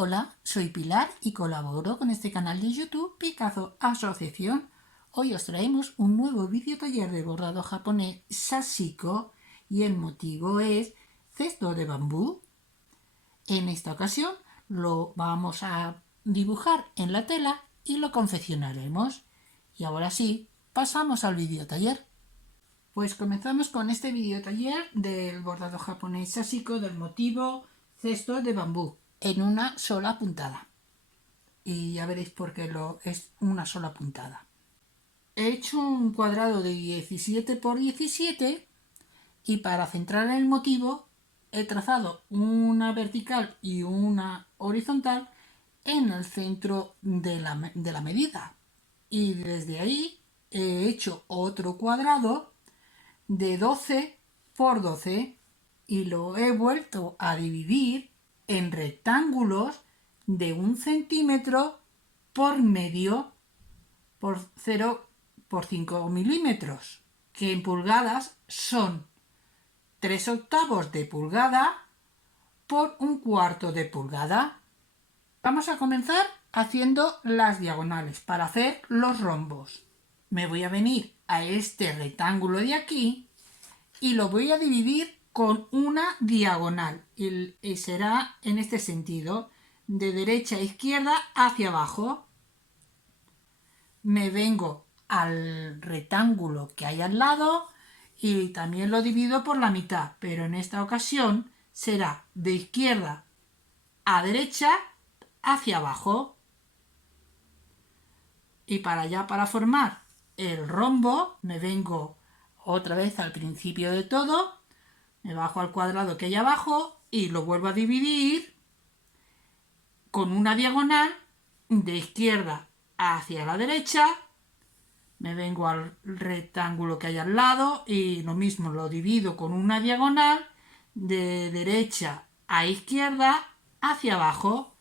Hola, soy Pilar y colaboro con este canal de YouTube Picazo Asociación. Hoy os traemos un nuevo vídeo taller de bordado japonés Sashiko y el motivo es cesto de bambú. En esta ocasión lo vamos a dibujar en la tela y lo confeccionaremos. Y ahora sí, pasamos al vídeo taller. Pues comenzamos con este vídeo taller del bordado japonés Sashiko del motivo cesto de bambú en una sola puntada. Y ya veréis por qué es una sola puntada. He hecho un cuadrado de 17 por 17 y para centrar el motivo he trazado una vertical y una horizontal en el centro de la medida. Y desde ahí he hecho otro cuadrado de 12 por 12 y lo he vuelto a dividir en rectángulos de 1 centímetro por medio por 0 por 5 milímetros, que en pulgadas son 3/8 de pulgada por 1/4 de pulgada. Vamos a comenzar haciendo las diagonales para hacer los rombos. Me voy a venir a este rectángulo de aquí y lo voy a dividir con una diagonal y será en este sentido, de derecha a izquierda hacia abajo. Me vengo al rectángulo que hay al lado y también lo divido por la mitad, pero en esta ocasión será de izquierda a derecha hacia abajo. Y para formar el rombo, me vengo otra vez al principio de todo, me bajo al cuadrado que hay abajo y lo vuelvo a dividir con una diagonal de izquierda hacia la derecha. Me vengo al rectángulo que hay al lado y lo mismo, lo divido con una diagonal de derecha a izquierda hacia abajo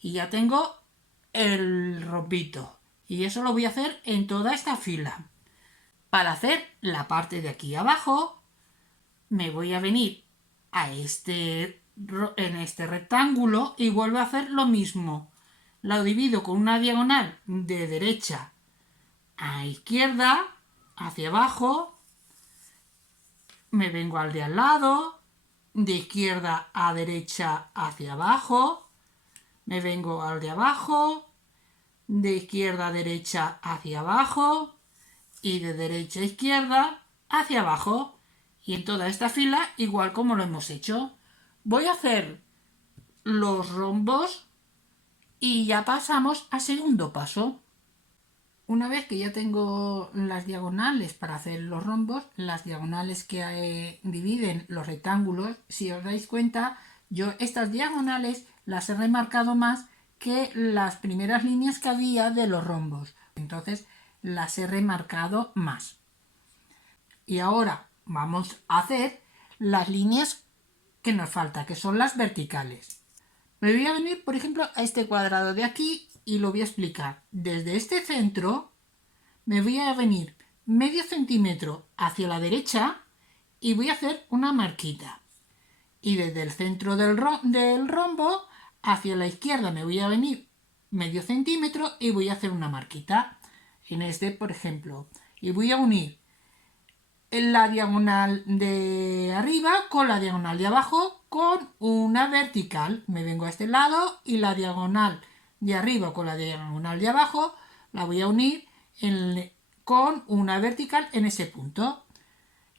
y ya tengo el rombito. Y eso lo voy a hacer en toda esta fila. Para hacer la parte de aquí abajo, me voy a venir a en este rectángulo y vuelvo a hacer lo mismo. Lo divido con una diagonal de derecha a izquierda, hacia abajo, me vengo al de al lado, de izquierda a derecha hacia abajo, me vengo al de abajo, de izquierda a derecha hacia abajo y de derecha a izquierda hacia abajo. Y en toda esta fila, igual como lo hemos hecho. Voy a hacer los rombos y ya pasamos al segundo paso. Una vez que ya tengo las diagonales para hacer los rombos, las diagonales que dividen los rectángulos, si os dais cuenta, yo estas diagonales las he remarcado más que las primeras líneas que había de los rombos. Entonces las he remarcado más. Y ahora vamos a hacer las líneas que nos falta, que son las verticales. Me voy a venir, por ejemplo, a este cuadrado de aquí y lo voy a explicar. Desde este centro me voy a venir medio centímetro hacia la derecha y voy a hacer una marquita. Y desde el centro del rombo hacia la izquierda me voy a venir medio centímetro y voy a hacer una marquita. En este, por ejemplo, y voy a unir la diagonal de arriba con la diagonal de abajo con una vertical. Me vengo a este lado y la diagonal de arriba con la diagonal de abajo la voy a unir con una vertical en ese punto.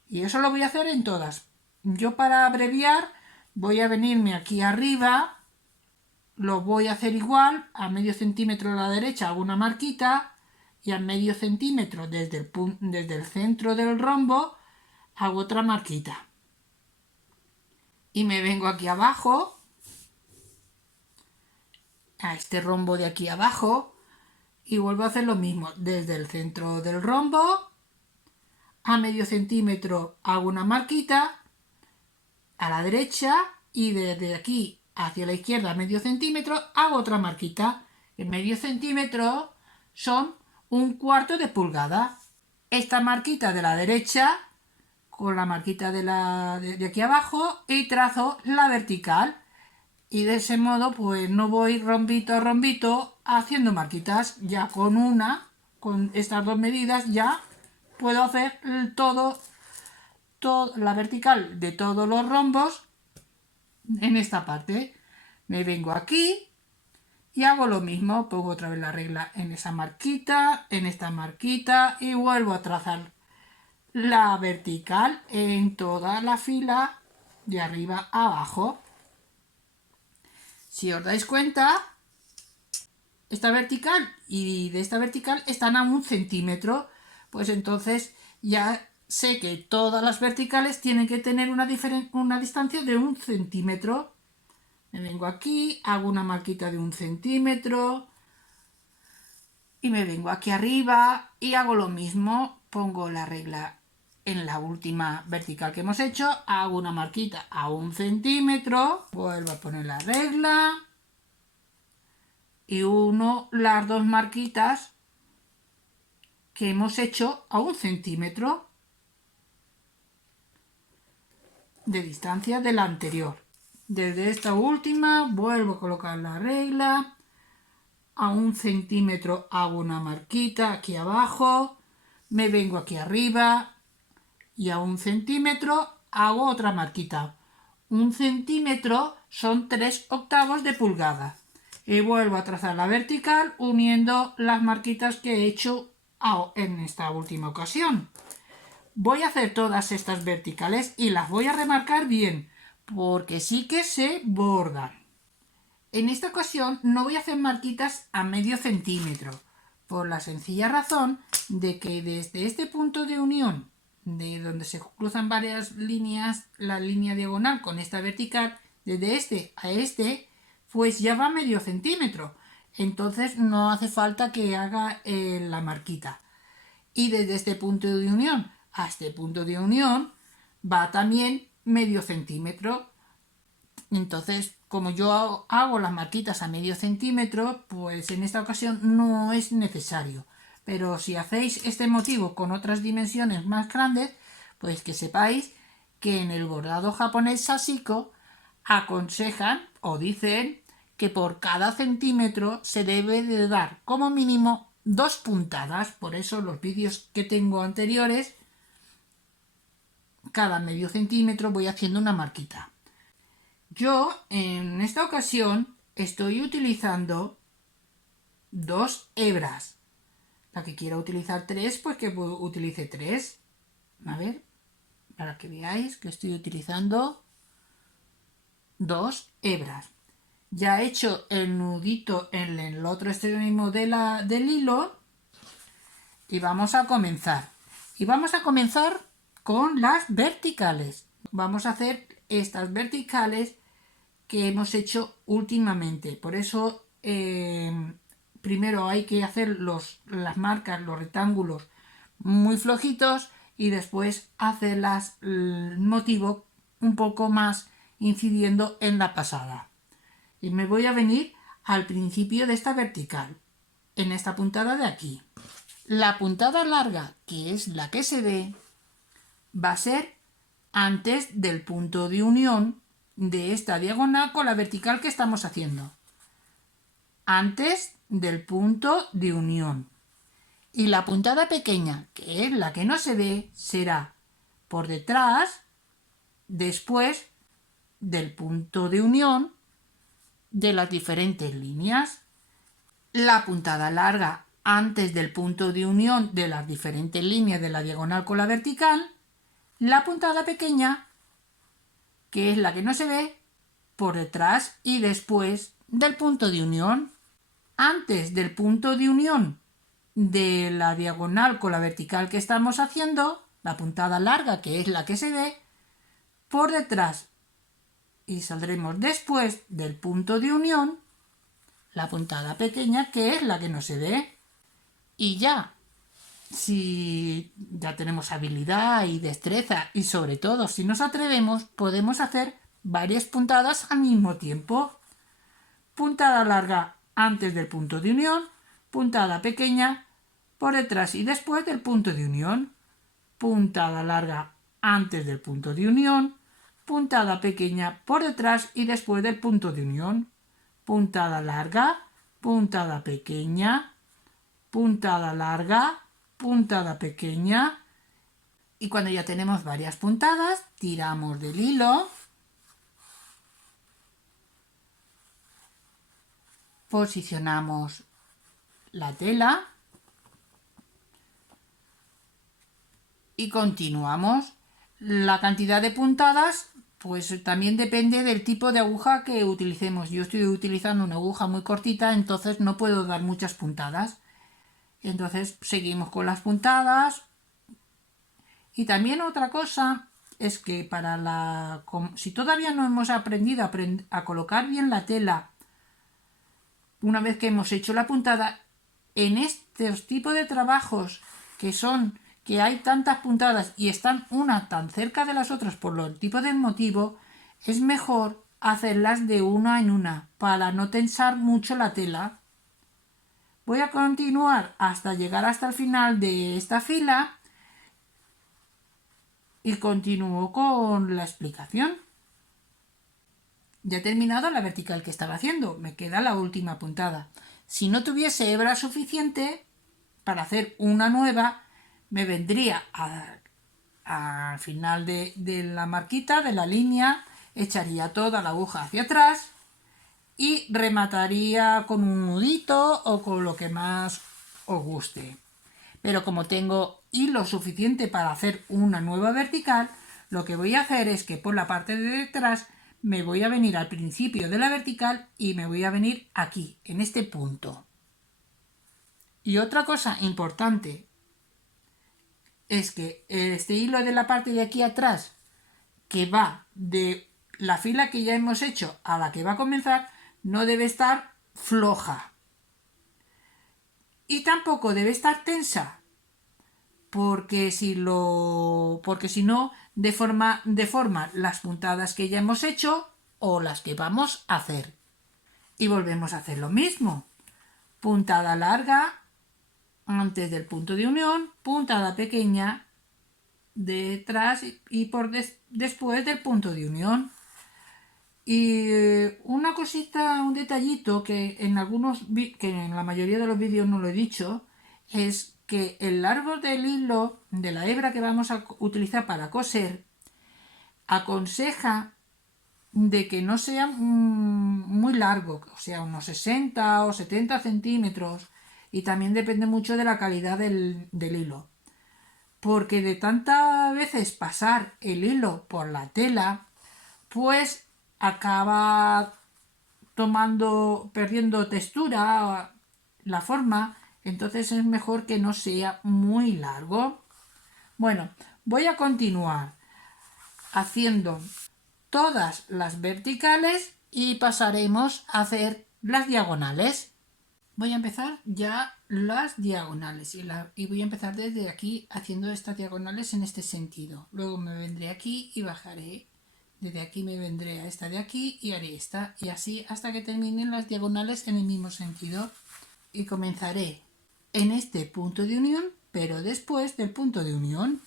Y eso lo voy a hacer en todas. Yo, para abreviar, voy a venirme aquí arriba, lo voy a hacer igual, a medio centímetro a la derecha hago una marquita y a medio centímetro desde el centro del rombo hago otra marquita. Y me vengo aquí abajo, a este rombo de aquí abajo, y vuelvo a hacer lo mismo. Desde el centro del rombo, a medio centímetro hago una marquita, a la derecha, y desde aquí hacia la izquierda a medio centímetro hago otra marquita. En medio centímetro son 1/4 de pulgada. Esta marquita de la derecha con la marquita de aquí abajo y trazo la vertical. y de ese modo pues no voy rombito a rombito haciendo marquitas. Ya con estas dos medidas ya puedo hacer la vertical de todos los rombos en esta parte. Me vengo aquí y hago lo mismo, pongo otra vez la regla en esa marquita, en esta marquita y vuelvo a trazar la vertical en toda la fila de arriba a abajo. Si os dais cuenta, esta vertical y de esta vertical están a 1 centímetro, pues entonces ya sé que todas las verticales tienen que tener una distancia de 1 centímetro. Me vengo aquí, hago una marquita de 1 centímetro y me vengo aquí arriba y hago lo mismo, pongo la regla en la última vertical que hemos hecho, hago una marquita a 1 centímetro, vuelvo a poner la regla y uno las dos marquitas que hemos hecho a 1 centímetro de distancia de la anterior. Desde esta última vuelvo a colocar la regla, a 1 centímetro hago una marquita aquí abajo, me vengo aquí arriba y a 1 centímetro hago otra marquita. 1 centímetro son 3/8 de pulgada. Y vuelvo a trazar la vertical uniendo las marquitas que he hecho en esta última ocasión. Voy a hacer todas estas verticales y las voy a remarcar bien, porque sí que se bordan. En esta ocasión no voy a hacer marquitas a medio centímetro, por la sencilla razón de que desde este punto de unión, de donde se cruzan varias líneas, la línea diagonal con esta vertical, desde este a este, pues ya va medio centímetro. Entonces no hace falta que haga la marquita. Y desde este punto de unión a este punto de unión va también medio centímetro. Entonces, como yo hago las marquitas a medio centímetro, pues en esta ocasión no es necesario. Pero si hacéis este motivo con otras dimensiones más grandes, pues que sepáis que en el bordado japonés Sashiko aconsejan o dicen que por cada centímetro se debe de dar como mínimo 2 puntadas. Por eso los vídeos que tengo anteriores, cada medio centímetro voy haciendo una marquita. Yo en esta ocasión estoy utilizando 2 hebras. La que quiera utilizar 3, pues que utilice 3. A ver, para que veáis que estoy utilizando 2 hebras. Ya he hecho el nudito en el otro extremo del hilo y vamos a comenzar. Y vamos a comenzar con las verticales. Vamos a hacer estas verticales que hemos hecho últimamente. Por eso primero hay que hacer las marcas, los rectángulos muy flojitos y después hacerlas el motivo un poco más incidiendo en la pasada. Y me voy a venir al principio de esta vertical, en esta puntada de aquí. La puntada larga, que es la que se ve, va a ser antes del punto de unión de esta diagonal con la vertical que estamos haciendo. Antes del punto de unión. Y la puntada pequeña, que es la que no se ve, será por detrás, después del punto de unión de las diferentes líneas. La puntada larga antes del punto de unión de las diferentes líneas de la diagonal con la vertical. La puntada pequeña, que es la que no se ve, por detrás y después del punto de unión. Antes del punto de unión de la diagonal con la vertical que estamos haciendo, la puntada larga, que es la que se ve, por detrás y saldremos después del punto de unión, la puntada pequeña, que es la que no se ve. Y ya, si ya tenemos habilidad y destreza y sobre todo si nos atrevemos, podemos hacer varias puntadas al mismo tiempo. Puntada larga antes del punto de unión, puntada pequeña por detrás y después del punto de unión, puntada larga antes del punto de unión, puntada pequeña por detrás y después del punto de unión, puntada larga, puntada pequeña, puntada larga, puntada pequeña, y cuando ya tenemos varias puntadas, tiramos del hilo, posicionamos la tela y continuamos. La cantidad de puntadas pues también depende del tipo de aguja que utilicemos. Yo estoy utilizando una aguja muy cortita, entonces no puedo dar muchas puntadas. Entonces seguimos con las puntadas. Y también otra cosa es que si todavía no hemos aprendido a colocar bien la tela, una vez que hemos hecho la puntada, en estos tipos de trabajos que hay tantas puntadas y están una tan cerca de las otras por los tipos de motivo, es mejor hacerlas de una en una para no tensar mucho la tela. Voy a continuar hasta llegar hasta el final de esta fila y continúo con la explicación. Ya he terminado la vertical que estaba haciendo, me queda la última puntada. Si no tuviese hebra suficiente para hacer una nueva, me vendría al final de la marquita, de la línea, echaría toda la aguja hacia atrás y remataría con un nudito o con lo que más os guste. Pero como tengo hilo suficiente para hacer una nueva vertical, lo que voy a hacer es que por la parte de detrás me voy a venir al principio de la vertical y me voy a venir aquí, en este punto. Y otra cosa importante es que este hilo de la parte de aquí atrás, que va de la fila que ya hemos hecho a la que va a comenzar, no debe estar floja. Y tampoco debe estar tensa, porque si no deforma las puntadas que ya hemos hecho o las que vamos a hacer. Y volvemos a hacer lo mismo. Puntada larga antes del punto de unión, puntada pequeña detrás y después del punto de unión. Y una cosita, un detallito que en la mayoría de los vídeos no lo he dicho, es que el largo del hilo de la hebra que vamos a utilizar para coser aconseja de que no sea muy largo, o sea, unos 60 o 70 centímetros, y también depende mucho de la calidad del hilo, porque de tantas veces pasar el hilo por la tela, pues acaba perdiendo textura, la forma, entonces es mejor que no sea muy largo. Bueno, voy a continuar haciendo todas las verticales y pasaremos a hacer las diagonales. Voy a empezar ya las diagonales y voy a empezar desde aquí haciendo estas diagonales en este sentido. Luego me vendré aquí y bajaré. Desde aquí me vendré a esta de aquí y haré esta, y así hasta que terminen las diagonales en el mismo sentido. Y comenzaré en este punto de unión, pero después del punto de unión.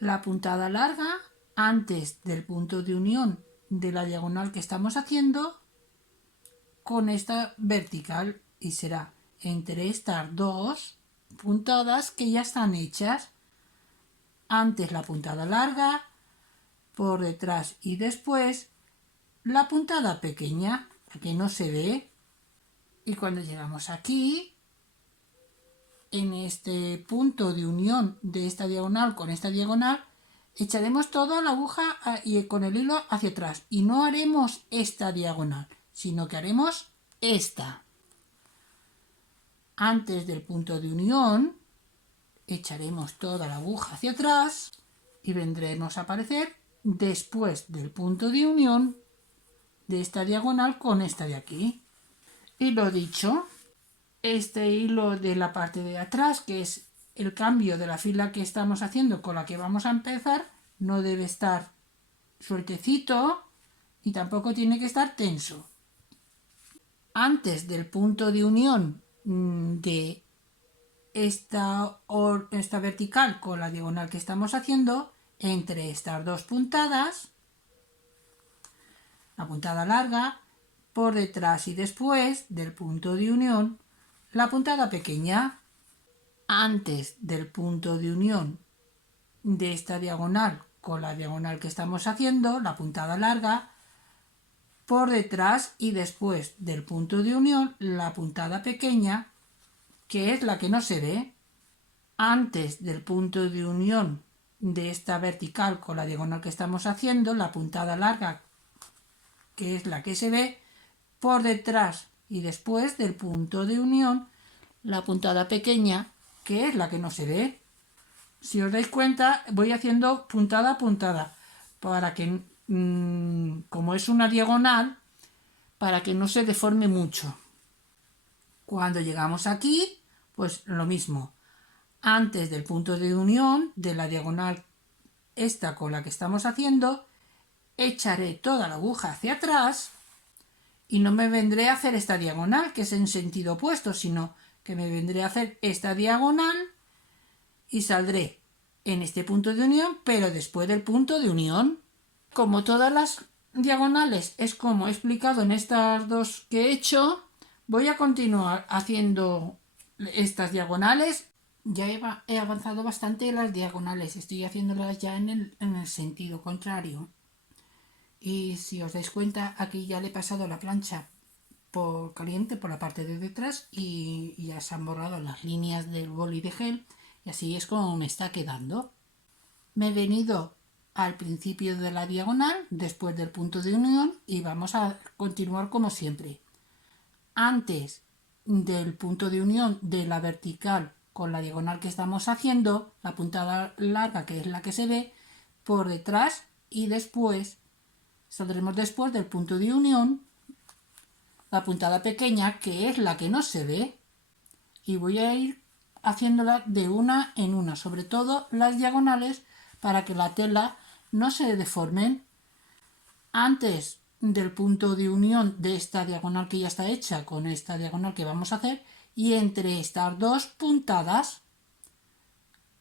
La puntada larga antes del punto de unión de la diagonal que estamos haciendo con esta vertical, y será entre estas dos puntadas que ya están hechas. Antes la puntada larga, por detrás y después la puntada pequeña, que no se ve. Y cuando llegamos aquí, en este punto de unión de esta diagonal con esta diagonal, echaremos toda la aguja y con el hilo hacia atrás, y no haremos esta diagonal, sino que haremos esta. Antes del punto de unión echaremos toda la aguja hacia atrás y vendremos a aparecer después del punto de unión de esta diagonal con esta de aquí. Y lo dicho, este hilo de la parte de atrás, que es el cambio de la fila que estamos haciendo con la que vamos a empezar, no debe estar sueltecito y tampoco tiene que estar tenso. Antes del punto de unión de esta vertical con la diagonal que estamos haciendo, entre estas dos puntadas, la puntada larga, por detrás y después del punto de unión, la puntada pequeña. Antes del punto de unión de esta diagonal con la diagonal que estamos haciendo, la puntada larga, por detrás y después del punto de unión, la puntada pequeña, que es la que no se ve. Antes del punto de unión de esta vertical con la diagonal que estamos haciendo, la puntada larga, que es la que se ve, por detrás y después del punto de unión, la puntada pequeña, que es la que no se ve. Si os dais cuenta, voy haciendo puntada a puntada, para que, como es una diagonal, para que no se deforme mucho. Cuando llegamos aquí, pues lo mismo. Antes del punto de unión de la diagonal esta con la que estamos haciendo, echaré toda la aguja hacia atrás y no me vendré a hacer esta diagonal, que es en sentido opuesto, sino que me vendré a hacer esta diagonal y saldré en este punto de unión, pero después del punto de unión. Como todas las diagonales es como he explicado en estas dos que he hecho, voy a continuar haciendo estas diagonales. Ya he avanzado bastante en las diagonales, estoy haciéndolas ya en el sentido contrario. Y si os dais cuenta, aquí ya le he pasado la plancha por caliente por la parte de detrás y ya se han borrado las líneas del boli de gel y así es como me está quedando. Me he venido al principio de la diagonal después del punto de unión y vamos a continuar como siempre. Antes del punto de unión de la vertical con la diagonal que estamos haciendo, la puntada larga, que es la que se ve, por detrás y después saldremos después del punto de unión la puntada pequeña, que es la que no se ve, y voy a ir haciéndola de una en una, sobre todo las diagonales, para que la tela no se deformen. Antes del punto de unión de esta diagonal que ya está hecha con esta diagonal que vamos a hacer, y entre estas dos puntadas,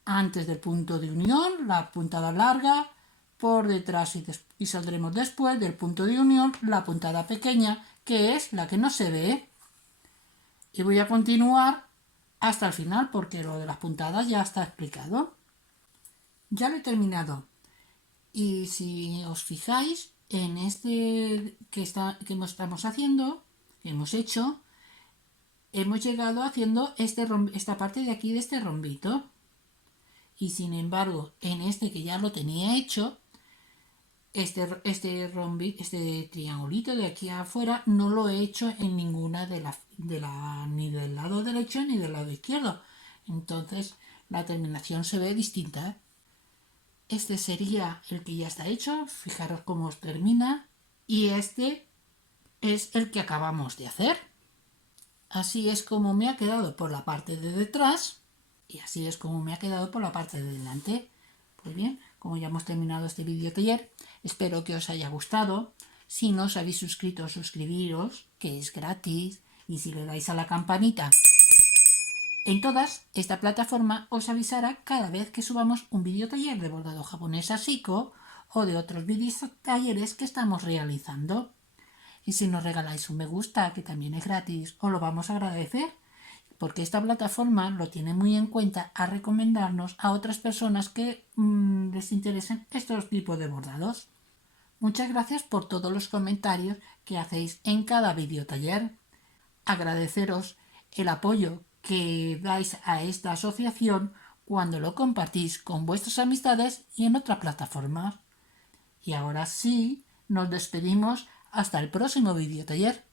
antes del punto de unión, la puntada larga, por detrás y saldremos después del punto de unión la puntada pequeña, que es la que no se ve. Y voy a continuar hasta el final porque lo de las puntadas ya está explicado. Ya lo he terminado. Y si os fijáis en este que estamos haciendo, que hemos hecho, hemos llegado haciendo esta parte de aquí de este rombito. Y sin embargo, en este que ya lo tenía hecho, este triangulito de aquí afuera no lo he hecho en ninguna ni del lado derecho ni del lado izquierdo. Entonces la terminación se ve distinta. Este sería el que ya está hecho. Fijaros cómo termina. Y este es el que acabamos de hacer. Así es como me ha quedado por la parte de detrás. Y así es como me ha quedado por la parte de delante. Pues bien, como ya hemos terminado este vídeo taller, espero que os haya gustado. Si no os habéis suscrito, suscribiros, que es gratis. Y si le dais a la campanita en todas, esta plataforma os avisará cada vez que subamos un vídeo taller de bordado japonés asico o de otros vídeos talleres que estamos realizando. Y si nos regaláis un me gusta, que también es gratis, os lo vamos a agradecer, porque esta plataforma lo tiene muy en cuenta a recomendarnos a otras personas que les interesen estos tipos de bordados. Muchas gracias por todos los comentarios que hacéis en cada vídeo taller. Agradeceros el apoyo que dais a esta asociación cuando lo compartís con vuestras amistades y en otras plataformas. Y ahora sí, nos despedimos hasta el próximo vídeo taller.